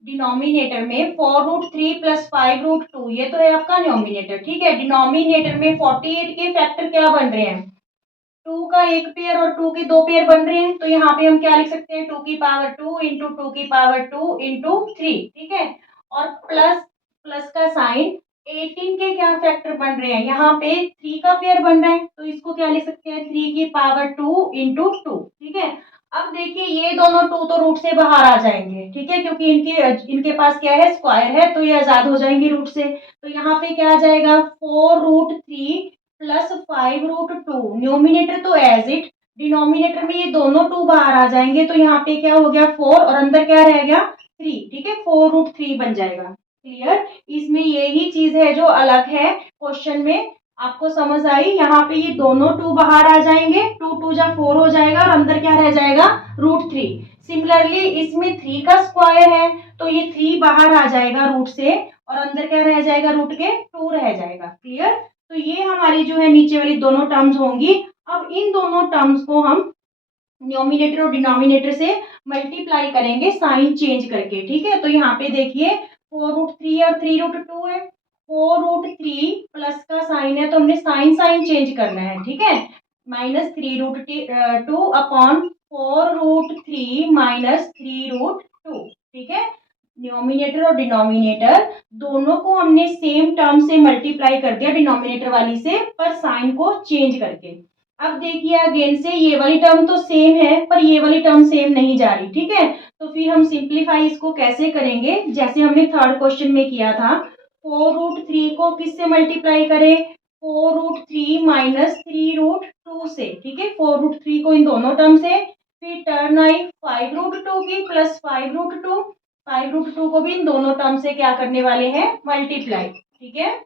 डिनोमिनेटर में 4√3 प्लस 5√2, ये तो है आपका डिनोमिनेटर, ठीक है। डिनोमिनेटर में 48 के फैक्टर क्या बन रहे हैं, 2 का एक पेयर और 2 के दो पेयर बन रहे हैं। तो यहाँ पे हम क्या लिख सकते हैं, 2 की पावर 2 इंटू 2 की पावर 2 इंटू 3, ठीक है। और प्लस प्लस का साइन, 18 के क्या फैक्टर बन रहे हैं, यहाँ पे 3 का पेयर बन रहा है, तो इसको क्या लिख सकते हैं, 3 की पावर 2 इंटू 2, ठीक है। अब देखिए ये दोनों 2 तो रूट से बाहर आ जाएंगे, ठीक है, क्योंकि इनके पास क्या है, स्क्वायर है, तो ये आजाद हो जाएंगे रूट से। तो यहाँ पे क्या आ जाएगा, 4√3 प्लस 5√2। न्यूमिनेटर तो एज इट, डिनोमिनेटर में ये दोनों 2 बाहर आ जाएंगे, तो यहाँ पे क्या हो गया 4 और अंदर क्या रह गया 3, ठीक है, 4√3 बन जाएगा। क्लियर, इसमें यही चीज है जो अलग है क्वेश्चन में, आपको समझ आई। यहाँ पे ये दोनों 2 बाहर आ जाएंगे, 2 2 जा 4 हो जाएगा और अंदर क्या रह जाएगा √3। सिमिलरली इसमें 3 का स्क्वायर है, तो ये 3 बाहर आ जाएगा रूट से और अंदर क्या रह जाएगा, रूट के 2 रह जाएगा। क्लियर, तो ये हमारी जो है नीचे वाली दोनों टर्म्स होंगी। अब इन दोनों टर्म्स को हम न्यूमिनेटर और डिनोमिनेटर से मल्टीप्लाई करेंगे साइन चेंज करके, ठीक है। तो यहाँ पे देखिए 4√3 और 3√2 है, 4√3 प्लस का साइन है, तो हमने साइन साइन चेंज करना है, ठीक है, -3√2 अपॉन 4√3 -3√2, ठीक है। न्यूमिनेटर और डिनोमिनेटर दोनों को हमने सेम टर्म से मल्टीप्लाई कर दिया, डिनोमिनेटर वाली से, पर साइन को चेंज करके। अब देखिए अगेन से ये वाली टर्म तो सेम है, पर ये वाली टर्म सेम नहीं जा रही, ठीक है। तो फिर हम सिंप्लीफाई इसको कैसे करेंगे, जैसे हमने थर्ड क्वेश्चन में किया था, 4√3 को किससे मल्टीप्लाई करें, 4√3 -3√2 से, ठीक है, 4√3 को इन दोनों टर्म से, फिर टर्न आई 5√2 की प्लस 5√2, 5√2 को भी इन दोनों टर्म से क्या करने वाले हैं, मल्टीप्लाई, ठीक है।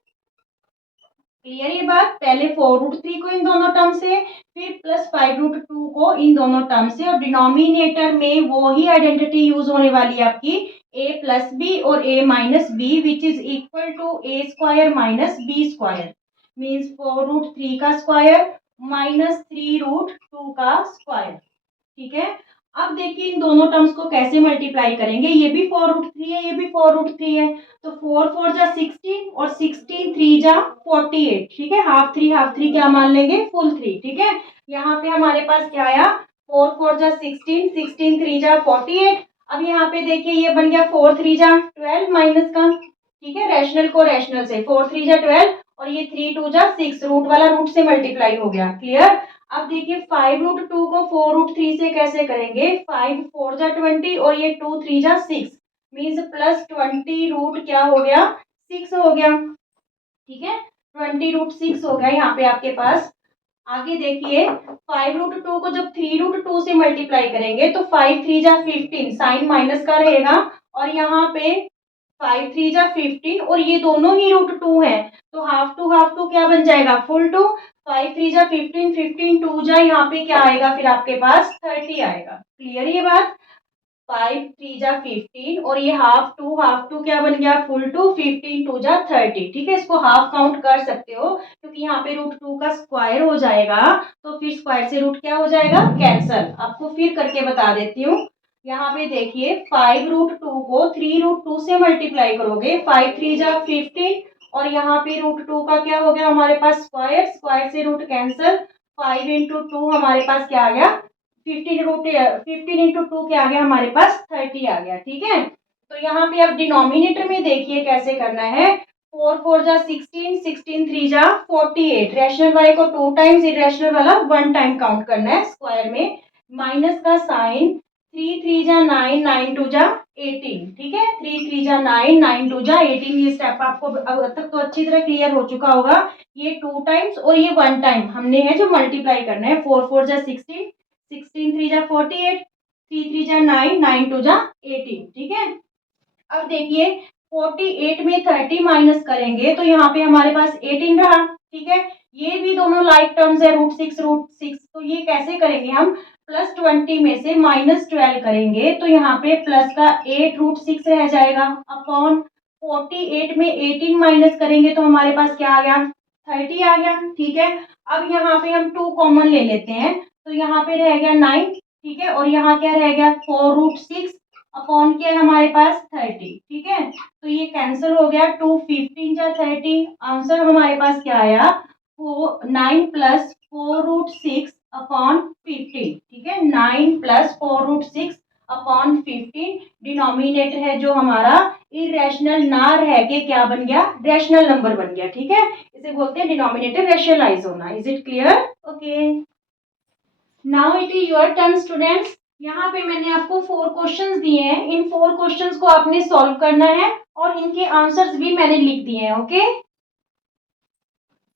क्लियर ये बात, पहले 4√3 को इन दोनों टर्म से, फिर प्लस 5√2 को इन दोनों टर्म से, और डिनोमिनेटर में वो ही आइडेंटिटी यूज होने वाली है आपकी a प्लस बी और a minus B, which is equal to a square minus B square, means 4√3 का स्क्वायर माइनस 3√2 का स्क्वायर, ठीक है। अब देखिए इन दोनों टर्म्स को कैसे मल्टीप्लाई करेंगे, ये भी 4√3 है, ये भी 4√3 है, तो 4 4 जा 16 और 16 3 जा 48, ठीक है, हाफ 3 क्या मान लेंगे, फुल 3, ठीक है। यहाँ पे हमारे पास क्या आया, 4 4 जा 16, 16 3 जा 48। अब यहाँ पे देखिए ये बन गया 4 3 जा 12 माइनस का, ठीक है, रैशनल को रैशनल से, 4 3 जा 12 और ये 3 2 जा 6, रूट वाला रूट से मल्टीप्लाई हो गया। क्लियर, अब देखिए 5√2 को 4√3 से कैसे करेंगे, 5 4 जा 20 और ये 2 3 जा 6, मीन्स प्लस 20 रूट क्या हो गया, 6 हो गया, ठीक है, 20√6 हो गया यहाँ पे आपके पास। आगे देखिए 5√2 को जब 3√2 से मल्टीप्लाई करेंगे तो 5 3 जा 15, साइन माइनस का रहेगा, और यहाँ पे 5 3 जा 15 और ये दोनों ही √2 है, तो हाफ टू क्या बन जाएगा, फुल 2, 5 3 जा 15, 15 2 जा यहाँ पे क्या आएगा, फिर आपके पास 30 आएगा। क्लियर ये बात, 5 3 जा 15 और ये हाफ टू क्या बन गया, फुल 2, 15 2 जा 30, ठीक है। इसको हाफ काउंट कर सकते हो, क्योंकि यहाँ पे √2 का स्क्वायर हो जाएगा, तो फिर स्क्वायर से रूट क्या हो जाएगा, कैंसल। आपको फिर करके बता देती हूँ, यहाँ पे देखिए 5√2 को 3√2 से मल्टीप्लाई करोगे, 5 3 जा 15 और यहाँ पे √2 का क्या हो गया हमारे पास, स्क्वायर, स्क्वायर से रूट कैंसल, 5 इंटू 2 हमारे पास क्या आ गया 15 इंटू 2 क्या आ गया हमारे पास 30 आ गया। ठीक है, तो यहाँ पे अब डिनोमिनेटर में देखिए कैसे करना है। 4 4 जा 16, 16 3 जा 48। रैशनल वाले को 2 टाइम्स, इरेशनल वाला 1 टाइम काउंट करना है स्क्वायर में। माइनस का साइन, 3 3 जा 9, 9 2 जा 18। ठीक है, 3 3 जा 9, 9 2 जा 18। ये स्टेप आपको अब तक तो अच्छी तरह क्लियर हो चुका होगा। ये 2 टाइम्स और ये 1 टाइम हमने है जो मल्टीप्लाई करना है। 4 4 जा 16, 16 3 जा 48, 3 3 जा 9, 9 2 जा 18। ठीक है, अब देखिए 48 में 30 माइनस करेंगे तो यहाँ पे हमारे पास 18 रहा। ठीक है, ये भी दोनों लाइक टर्म्स है, √6 तो ये कैसे करेंगे हम, +20 में से -12 करेंगे तो यहाँ पे प्लस का 8 √6 रह जाएगा अपॉन 48 में 18 माइनस करेंगे तो हमारे पास क्या आ गया 30 आ गया। ठीक है, अब यहाँ पे हम 2 कॉमन ले लेते हैं तो यहाँ पे रह गया 9। ठीक है, और यहाँ क्या रह गया 4 √6 अपॉन क्या है हमारे पास 30। ठीक है, तो ये कैंसिल हो गया। 2 15 जा 30, आंसर हमारे पास क्या आया 9 + 4 √6 अपॉन 15। ठीक है, 9 + 4 √6 अपॉन 15। डिनोमिनेटर है जो हमारा इरेशनल ना रह के क्या बन गया रैशनल नंबर बन गया। ठीक है, इसे बोलते हैं डिनोमिनेटर रैशनलाइज होना। Is it clear? Okay, now it is your turn students. यहाँ पे मैंने आपको 4 क्वेश्चंस दिए हैं। इन 4 क्वेश्चंस को आपने सॉल्व करना है और इनके आंसर्स भी मैंने लिख दिए हैं। ओके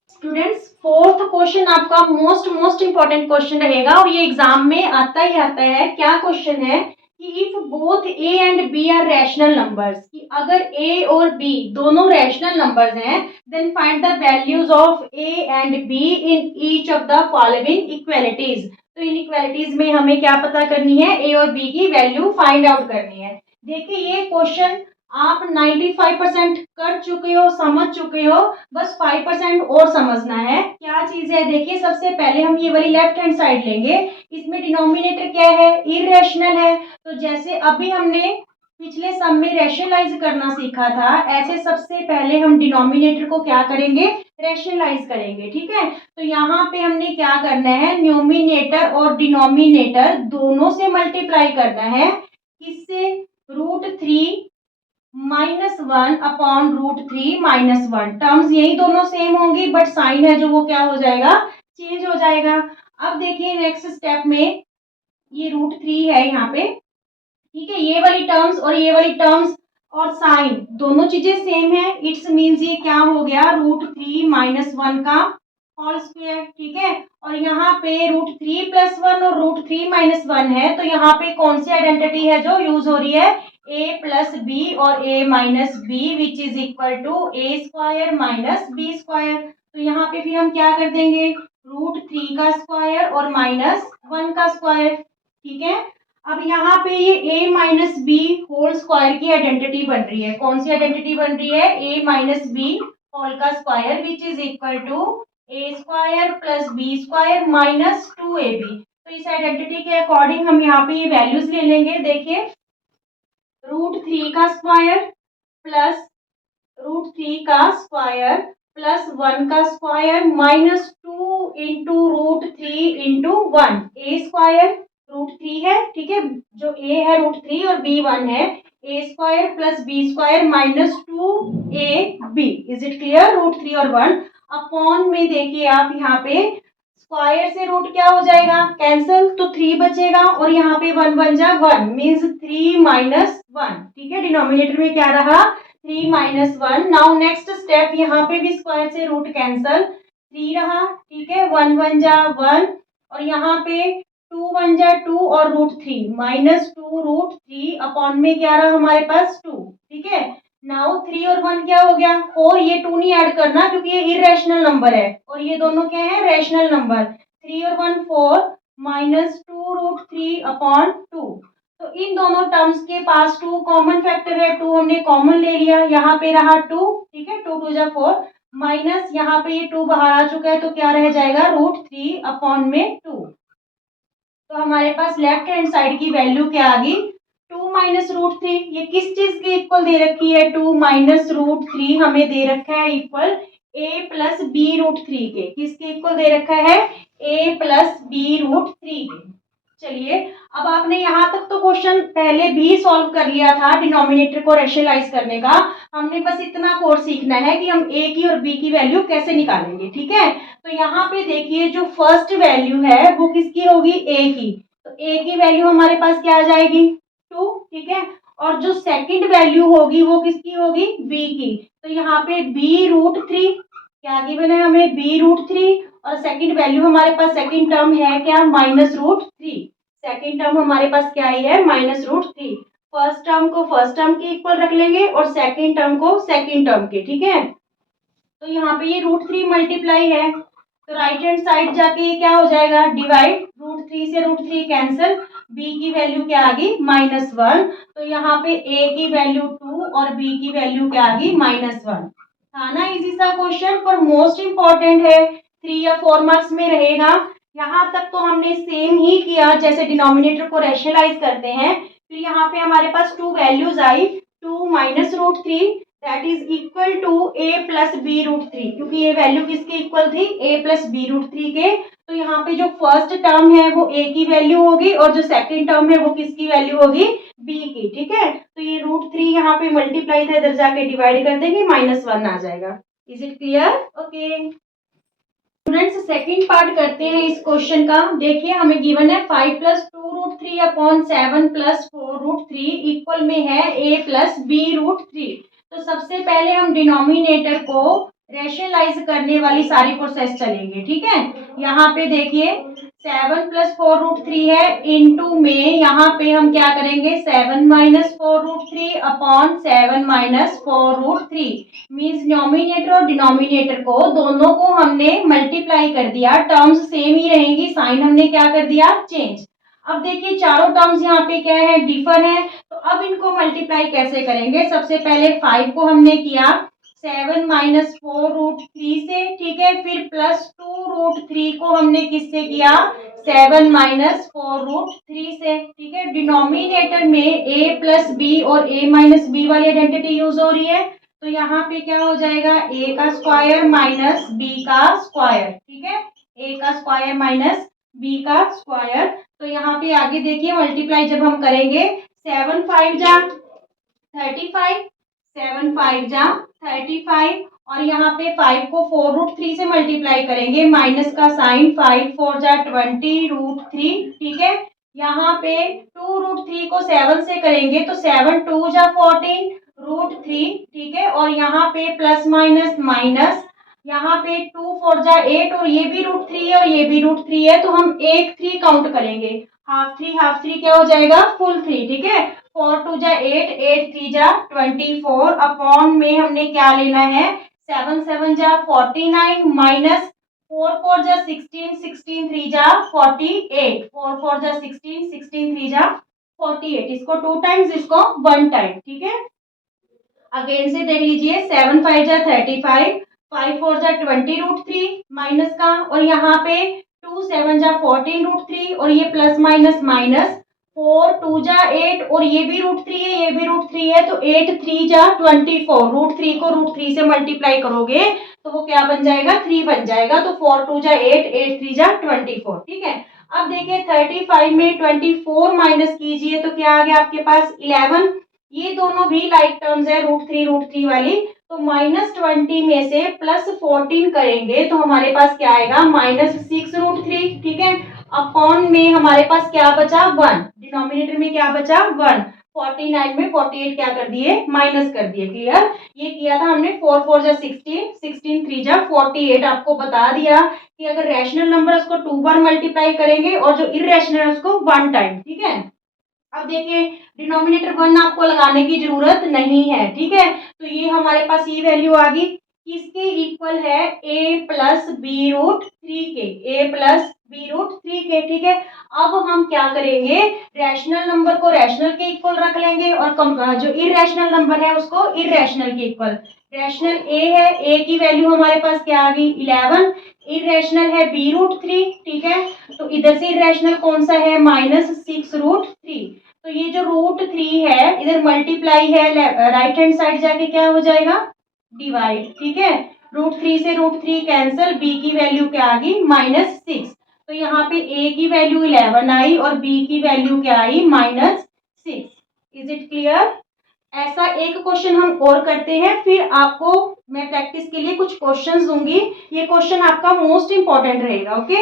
स्टूडेंट्स, फोर्थ क्वेश्चन आपका मोस्ट इंपॉर्टेंट क्वेश्चन रहेगा और ये एग्जाम में आता ही आता है। क्या क्वेश्चन है कि if both A and B are rational numbers, कि अगर ए और बी दोनों रैशनल नंबर्स हैं, then find the values of A and B in each of the following equalities. तो इन इक्वालिटीज में हमें क्या पता करनी है, ए और बी की वैल्यू फाइंड आउट करनी है। देखिए ये क्वेश्चन आप 95% कर चुके हो, समझ चुके हो, बस 5% और समझना है। क्या चीज है, देखिए सबसे पहले हम ये वाली लेफ्ट हैंड साइड लेंगे। इसमें डिनोमिनेटर क्या है, इरेशनल है। तो जैसे अभी हमने पिछले सम में रैशनलाइज करना सीखा था, ऐसे सबसे पहले हम डिनोमिनेटर को क्या करेंगे, रैशनलाइज करेंगे। ठीक है, तो यहाँ पे हमने क्या करना है, न्यूमिनेटर और डिनोमिनेटर दोनों से मल्टीप्लाई करना है। किससे, √3 -1 अपॉन √3 -1। टर्म्स यही दोनों सेम होंगी बट साइन है जो वो क्या हो जाएगा, चेंज हो जाएगा। अब देखिए नेक्स्ट स्टेप में ये √3 है यहाँ पे। ठीक है, ये वाली टर्म्स और ये वाली टर्म्स और साइन दोनों चीजें सेम है। इट्स मीन्स ये क्या हो गया, √3 -1 का होल स्क्वायर। ठीक है, और यहाँ पे √3 + 1 और √3 - 1 है, तो यहाँ पे कौन सी आइडेंटिटी है जो यूज हो रही है, a + b और a - b which is equal to a² - b²। तो यहाँ पे फिर हम क्या कर देंगे, √3 का स्क्वायर और -1 का स्क्वायर। ठीक है, अब यहाँ पे ये a - b होल स्क्वायर की आइडेंटिटी बन रही है। कौन सी आइडेंटिटी बन रही है, a - b होल का square which is equal to a² + b² - 2ab। तो इस आइडेंटिटी के अकॉर्डिंग हम यहाँ पे ये वैल्यूज ले लेंगे। देखिए √3 का स्क्वायर प्लस √3 का स्क्वायर प्लस 1 का स्क्वायर -2 इंटू √3 इंटू 1 a² √3 है। ठीक है, जो a है √3 और b 1 है, a² + b² -2ab। Is it clear, √3 और 1 अपॉन में देखिए आप यहाँ पे स्क्वायर से रूट क्या हो जाएगा, कैंसिल, तो 3 बचेगा और यहाँ पे 1 1 जा 1 मीन्स 3 - 1। ठीक है, डिनोमिनेटर में क्या रहा, 3 - 1। नाउ नेक्स्ट स्टेप, यहाँ पे भी स्क्वायर से रूट कैंसल, 3 रहा। ठीक है, 1 1 जा 1 और यहाँ पे 2 1 जा 2 और √3 -2 √3 अपॉन में क्या रहा हमारे पास 2। ठीक है, नाउ 3 और 1 क्या हो गया 4। ये 2 नहीं ऐड करना क्योंकि ये इरेशनल नंबर है और ये दोनों क्या है, रैशनल नंबर। 3 और 1 4 -2 √3 अपॉन 2। तो इन दोनों टर्म्स के पास 2 कॉमन फैक्टर है, 2 हमने कॉमन ले लिया, यहाँ पे रहा 2। ठीक है, 2 2 जा 4 माइनस यहाँ पे ये 2 बाहर आ चुका है तो क्या रह जाएगा, √3 अपॉन में 2। तो हमारे पास लेफ्ट हैंड साइड की वैल्यू क्या आ गई, 2 - √3। ये किस चीज के इक्वल दे रखी है, 2 - √3 हमें दे रखा है इक्वल a + b √3 के। किसके इक्वल दे रखा है, a + b √3 के। चलिए, अब आपने यहाँ तक तो क्वेश्चन पहले भी सॉल्व कर लिया था, डिनोमिनेटर को रेशनलाइज करने का। हमने बस इतना कोर्स सीखना है कि हम ए की और बी की वैल्यू कैसे निकालेंगे। ठीक है, तो यहाँ पे देखिए जो फर्स्ट वैल्यू है वो किसकी होगी, ए की। तो ए की वैल्यू हमारे पास क्या आ जाएगी, 2। ठीक है, और जो सेकंड वैल्यू होगी वो किसकी होगी, बी की। तो यहाँ पे b√3 क्या गिवन है हमें, b√3, और सेकंड वैल्यू हमारे पास सेकंड टर्म है क्या, -√3। सेकंड टर्म हमारे पास क्या ही है, -√3। फर्स्ट टर्म को फर्स्ट टर्म के इक्वल रख लेंगे और सेकंड टर्म को सेकंड टर्म के। ठीक है, तो यहाँ पे ये √3 मल्टीप्लाई है, तो राइट हैंड साइड जाके ये क्या हो जाएगा, डिवाइड, √3 से √3 कैंसिल, b की वैल्यू क्या आ गई, -1। तो यहाँ पे a की वैल्यू 2 और b की वैल्यू क्या आ गई, -1। था ना इजी सा क्वेश्चन, पर मोस्ट इंपॉर्टेंट है, 3 या 4 मार्क्स में रहेगा। यहाँ तक तो हमने सेम ही किया जैसे डिनोमिनेटर को रेशनलाइज करते हैं। फिर यहाँ पे हमारे पास 2 वैल्यूज आई, 2 -√3 that is equal to a plus b√3, क्योंकि ये वैल्यू किसके इक्वल थी, a प्लस b√3 के। तो यहाँ पे जो फर्स्ट टर्म है वो a की वैल्यू होगी और जो सेकंड टर्म है वो किसकी वैल्यू होगी, b की। ठीक है, तो ये √3 यहाँ पे मल्टीप्लाई था, इधर जाके डिवाइड कर देंगे, -1 आ जाएगा। Is it clear, okay students. Second part करते हैं इस क्वेश्चन का। देखिए हमें गिवन है 5 + 2√3 अपॉन 7 + 4√3 इक्वल में है a प्लस b√3। तो सबसे पहले हम डिनोमिनेटर को रेशनलाइज करने वाली सारी प्रोसेस चलेंगे। ठीक है, यहाँ पे देखिए 7 + 4√3 है, इनटू में यहाँ पे हम क्या करेंगे, 7 - 4√3 अपॉन 7 - 4√3 मीन्स डिनोमिनेटर और डिनोमिनेटर को दोनों को हमने मल्टीप्लाई कर दिया। टर्म्स सेम ही रहेंगी, साइन हमने क्या कर दिया, चेंज। अब देखिए चारों टर्म्स यहाँ पे क्या है, डिफर है। तो अब इनको मल्टीप्लाई कैसे करेंगे, सबसे पहले 5 को हमने किया 7 - 4√3 से। ठीक है, फिर +2√3 को हमने किससे किया, 7 - 4√3 से। ठीक है, डिनोमिनेटर में a प्लस बी और a माइनस बी वाली आइडेंटिटी यूज हो रही है। तो यहाँ पे क्या हो जाएगा, a का स्क्वायर माइनस b का स्क्वायर। ठीक है, a का स्क्वायर माइनस b का स्क्वायर। तो यहाँ पे आगे देखिए मल्टीप्लाई जब हम करेंगे, 7 × 5 = 35, 7 × 5 = 35, और यहाँ पे 5 को 4√3 से मल्टीप्लाई करेंगे, माइनस का साइन, 5 × 4 = 20√3। ठीक है, यहाँ पे 2√3 को 7 से करेंगे तो 7 × 2 = 14√3। ठीक है, और यहाँ पे प्लस माइनस माइनस, यहाँ पे 2 × 4 = 8, और ये भी √3 है और ये भी √3 है, तो हम एक 3 काउंट करेंगे, हाफ 3 क्या हो जाएगा, फुल 3। ठीक है, 4 × 2 = 8, 8 × 3 = 24, अपॉन में हमने क्या लेना है, 7 × 7 = 49 माइनस 4 × 4 = 16, 16 × 3 = 48, 4 × 4 = 16, 16 × 3 = 48। इसको 2 टाइम्स, इसको 1 टाइम। ठीक है, अगेन से देख लीजिए, 7 × 5 = 35, 5 × 4 = 20√3 माइनस का, और यहाँ पे 2 × 7 = 14√3, और ये प्लस माइनस माइनस, 4 × 2 = 8, और ये भी √3 है ये भी √3 है, तो 8 × 3 = 24। √3 को √3 से मल्टीप्लाई करोगे तो वो क्या बन जाएगा, 3 बन जाएगा। तो 4 × 2 = 8, 8 × 3 = 24। ठीक है, अब देखिए 35 में 24 माइनस कीजिए तो क्या आ गया आपके पास, 11। ये दोनों भी लाइक टर्म्स है, √3 वाली। तो -20 में से +14 करेंगे तो हमारे पास क्या आएगा, -6√3। ठीक है, अपॉन में हमारे पास क्या बचा, 1, डिनोमिनेटर में क्या बचा, 1। 49 में 48 क्या कर दिए, माइनस कर दिए। क्लियर, ये किया था हमने, 4 × 4 = 16, 16 × 3 = 48। आपको बता दिया कि अगर रैशनल नंबर उसको 2 बार मल्टीप्लाई करेंगे और जो इरेशनल है उसको 1 टाइम। ठीक है, अब देखिए डिनोमिनेटर 1 आपको लगाने की जरूरत नहीं है। ठीक है, तो ये हमारे पास ये वैल्यू आ गई, किसके इक्वल है, a प्लस b√3 के, a प्लस b√3 के। ठीक है, अब हम क्या करेंगे, रैशनल नंबर को रैशनल के इक्वल रख लेंगे और जो इरेशनल नंबर है उसको इरेशनल के इक्वल। रैशनल a है, a की वैल्यू हमारे पास क्या आ गई, 11। इरेशनल है b√3। ठीक है, तो इधर से इरेशनल कौन सा है, -6√3। तो ये जो √3 है इधर मल्टीप्लाई है, राइट हैंड साइड जाके क्या हो जाएगा, डिवाइड। ठीक है, √3 से √3 कैंसिल, b की वैल्यू क्या आ गई, -6। तो यहाँ पे a की वैल्यू 11 आई और b की वैल्यू क्या आई -6। Is it clear? ऐसा एक क्वेश्चन हम और करते हैं, फिर आपको मैं प्रैक्टिस के लिए कुछ क्वेश्चंस दूंगी। ये क्वेश्चन आपका मोस्ट इंपॉर्टेंट रहेगा। ओके,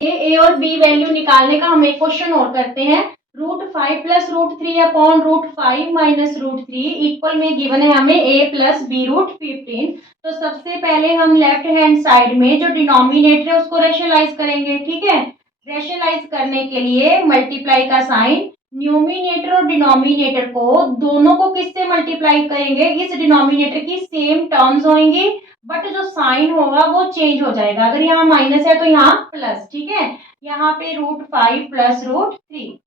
ए और बी वैल्यू निकालने का हम एक क्वेश्चन और करते हैं। √5 + √3 अपॉन √5 - √3 इक्वल में गिवन है हमें a + b √15। तो सबसे पहले हम लेफ्ट हैंड साइड में जो डिनोमिनेटर है उसको रेशनलाइज करेंगे। ठीक है, रेशनलाइज करने के लिए मल्टीप्लाई का साइन, न्यूमिनेटर और डिनोमिनेटर को दोनों को किससे मल्टीप्लाई करेंगे? इस डिनोमिनेटर की सेम टर्म्स होंगी, बट जो साइन होगा वो चेंज हो जाएगा। अगर यहाँ माइनस है तो यहाँ प्लस। ठीक है, यहाँ पे √5 + √3।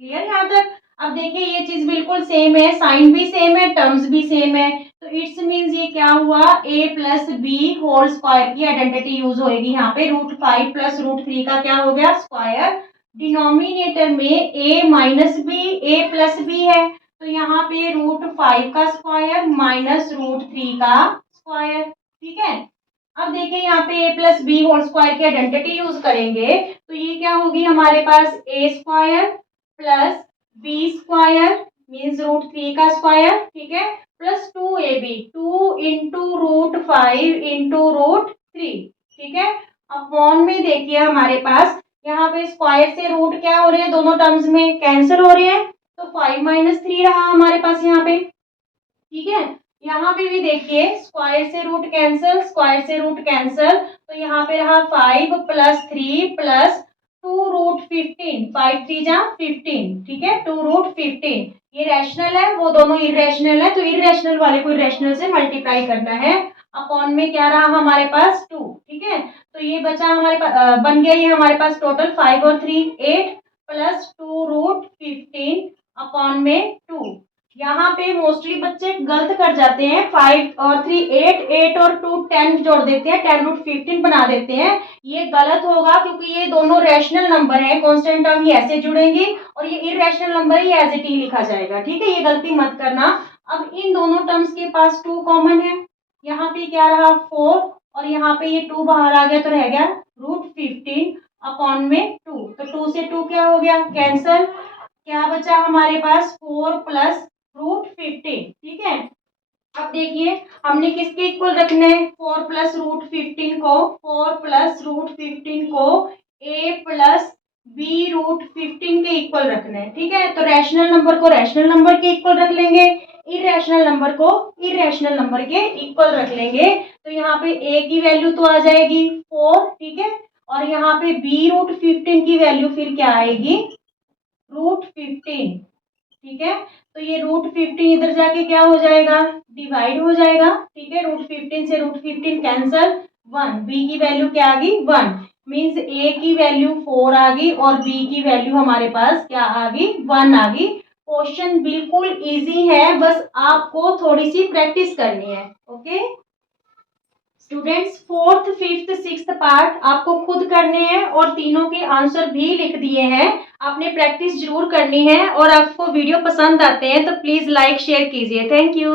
क्लियर यहाँ तक? अब देखिए ये चीज बिल्कुल सेम है, साइन भी सेम है, टर्म्स भी सेम है। तो इट्स मीन्स ये क्या हुआ, a + b होल स्क्वायर की आइडेंटिटी यूज होगी यहाँ पे। √5 + √3 का क्या हो गया, स्क्वायर। डिनोमिनेटर में a - b, a + b है, तो यहाँ पे √5 का स्क्वायर -√3 का स्क्वायर। ठीक है, अब देखिए यहाँ पे a + b होल स्क्वायर की आइडेंटिटी यूज करेंगे, तो ये क्या होगी हमारे पास, a² + b² मीन्स √3 का स्क्वायर। ठीक है, प्लस 2ab, 2 × √5 × √3। ठीक है, अपॉन में देखिए हमारे पास यहाँ पे स्क्वायर से रूट क्या हो रहे हैं, दोनों टर्म्स में कैंसिल हो रहे हैं, तो 5 - 3 रहा हमारे पास यहाँ पे। ठीक है, यहाँ पे भी देखिए स्क्वायर से रूट कैंसिल, स्क्वायर से रूट कैंसिल, तो यहाँ पे रहा 5 + 3 + 2√15, 5 3 जा 15। ठीक है, 2√15 ये रैशनल है, वो दोनों इरेशनल है, तो इरेशनल वाले को इरेशनल से मल्टीप्लाई करना है। अपॉन में क्या रहा हमारे पास, 2। ठीक है, तो ये बचा हमारे पास, बन गया ये हमारे पास टोटल 5 और 3 8 + 2√15 अपॉन में 2। यहाँ पे मोस्टली बच्चे गलत कर जाते हैं, 5 और 3 8, 8 और 2 10 जोड़ देते हैं, 10√15 बना देते हैं। ये गलत होगा क्योंकि ये दोनों रैशनल नंबर है, कांस्टेंट टर्म ही ऐसे जुड़ेंगी और ये इरेशनल नंबर ही एज इट इज लिखा जाएगा। ठीक है, ये गलती मत करना। अब इन दोनों टर्म्स के पास 2 कॉमन है, यहाँ पे क्या रहा 4 और यहाँ पे ये 2 बाहर आ गया तो रह गया √15 अपॉन में 2। तो 2 से 2 क्या हो गया, कैंसल। क्या बचा हमारे पास, 4 + √15। ठीक है, अब देखिए हमने किसके इक्वल रखना है, 4 + √15 को, 4 + √15 को a + b √15 के इक्वल रखना है। ठीक है, तो रैशनल नंबर को रैशनल नंबर के इक्वल रख लेंगे, इरेशनल नंबर को इरेशनल नंबर के इक्वल रख लेंगे। तो यहाँ पे a की वैल्यू तो आ जाएगी 4। ठीक है, और यहाँ पे b √15 की वैल्यू फिर क्या आएगी, √15। ठीक है, तो ये √15 इधर जाके क्या हो जाएगा, डिवाइड हो जाएगा। ठीक है, √15 से √15 कैंसल, 1। b की वैल्यू क्या आ गई, 1। मीन्स a की वैल्यू 4 आ गई और b की वैल्यू हमारे पास क्या आ गई, 1 आ गई। क्वेश्चन बिल्कुल इजी है, बस आपको थोड़ी सी प्रैक्टिस करनी है। Okay students, 4th 5th 6th part आपको खुद करने हैं और तीनों के आंसर भी लिख दिए हैं। आपने प्रैक्टिस जरूर करनी है और आपको वीडियो पसंद आते हैं तो प्लीज लाइक शेयर कीजिए। Thank you.